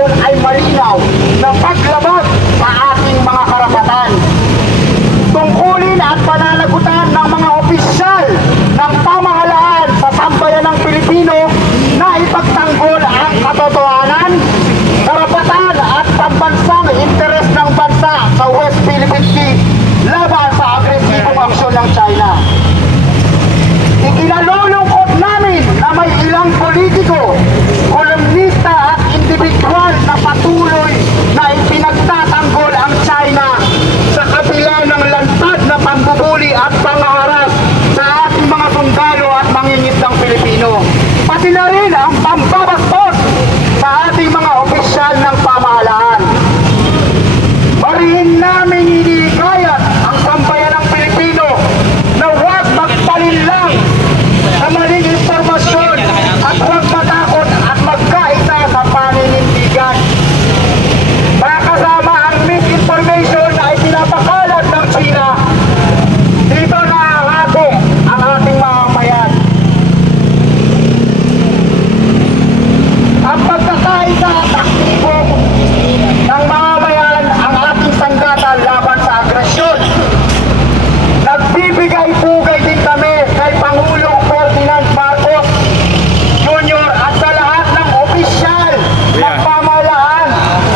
ngayon ay malinaw na paglabag sa ating mga karapatan. Tungkulin at pananagutan ng mga opisyal ng pamahalaan sa sambayan ng Pilipino na ipagtanggol ang katotohanan, karapatan at pambansang interes ng bansa sa West Philippine Sea laban sa agresibong aksyon ng China. Ikinalulungkot namin na may ilang politiko, kolumnista at individual na patuloy na ipinagtatanggol ang China sa kabila ng lantad na pambubuli at pangaharas sa ating mga sundalo at mangingisdang Pilipino. Pati na rin ang pambabastos sa ating mga opisyal ng pamahalaan. Marihin namin hinihikayat ang sambayan ng Pilipino na huwag magpalinlang sa maling impormasyon at huwag matakot at magkaisa sa paninindigan. Mga kasama, ang misinformation ay pinapakalat ng China. Dito nakakatong ang ating mamamayan. Ang pagkakaisa at aktibong ng mamamayan ang ating sanggatan laban sa agresyon. Nagbibigay-pugay din kami kay Pangulong Ferdinand Marcos Jr. at sa lahat ng opisyal ng pamahalaan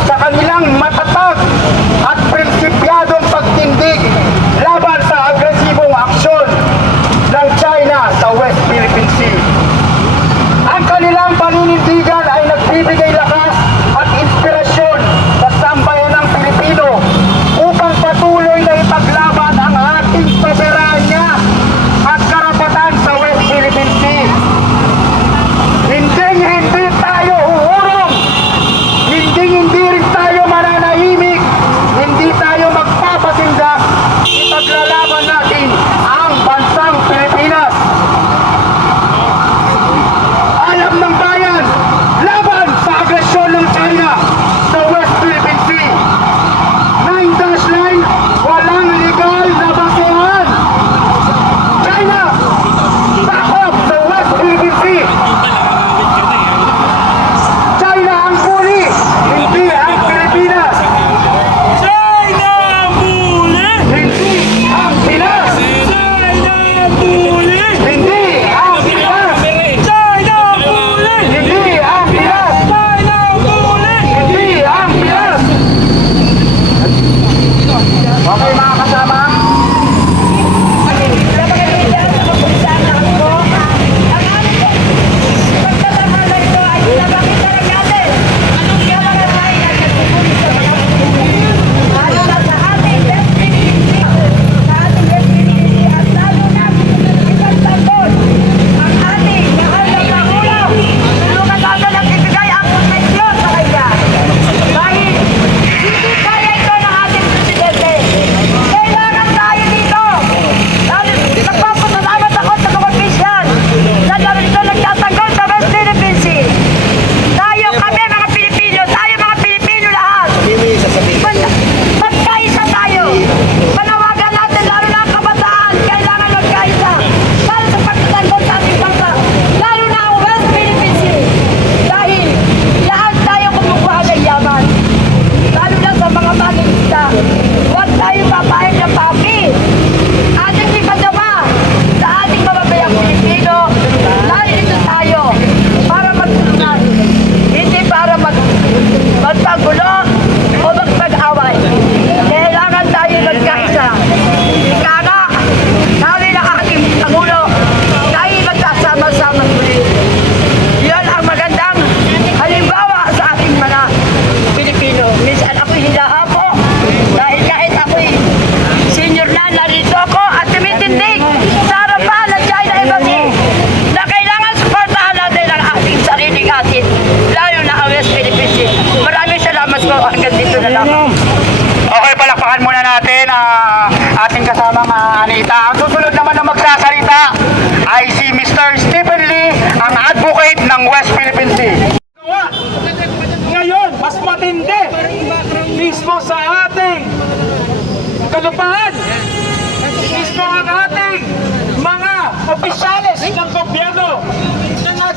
sa kanilang matatag at prinsipyadong pagtindig laban sa agresibong aksyon ng China sa West Philippine Sea. Ang kanilang paninindigan ay nagbibigay lakas at inspirasyon sa sambayan ng Pilipino upang patuloy na ipaglaban ang ating soberanya at karapatan sa West Philippine Sea. Hindi tayo uurong, hindi rin tayo mananahimik, hindi tayo magpapasindak. Ipaglalaban natin ang bansang Pilipinas. Alam ng bayan, laban sa agresyon ng China sa West Philippine Sea. 9-9, walang legal na basehan. China, takot sa West Philippine Sea. China ang huli, hindi ang Pilipinas. China ang huli! Hindi ang Pinas. China ang huli! Hindi ang Pinas. China ang huli! Hindi ang Pinas. China ang huli! Hindi ang Pinas. Okay mga kasama. Huwag tayo papayag ng papi. Ating ipadama sa ating mababayang Pilipino. Nandito tayo para magtulungan, hindi para magpagulo o magpag-away. Kailangan tayo magkaisa. Ika nga, sabi ng ating Pangulo, tayo magkasama-sama muli. Yan ang magandang halimbawa sa ating mga Pilipino. Minsan ako'y hinahapo dahil kahit ako'y senior na, narito ako at tumitindig sa harapan ng China Embassy na kailangan suportahan natin ang ating sariling atin, lalo na ang West Philippine Sea. Maraming salamat po. Hanggang dito na lang. Okay, palakpakan muna natin ating kasamang Anita. Ang susunod naman na magsasalita ay si Mr. Stephen Lee, ang advocate ng West Philippine Sea. Ngayon, mas matindi mismo sa ating kalupaan. Mismo ang ating mga opisyales ng gobyerno na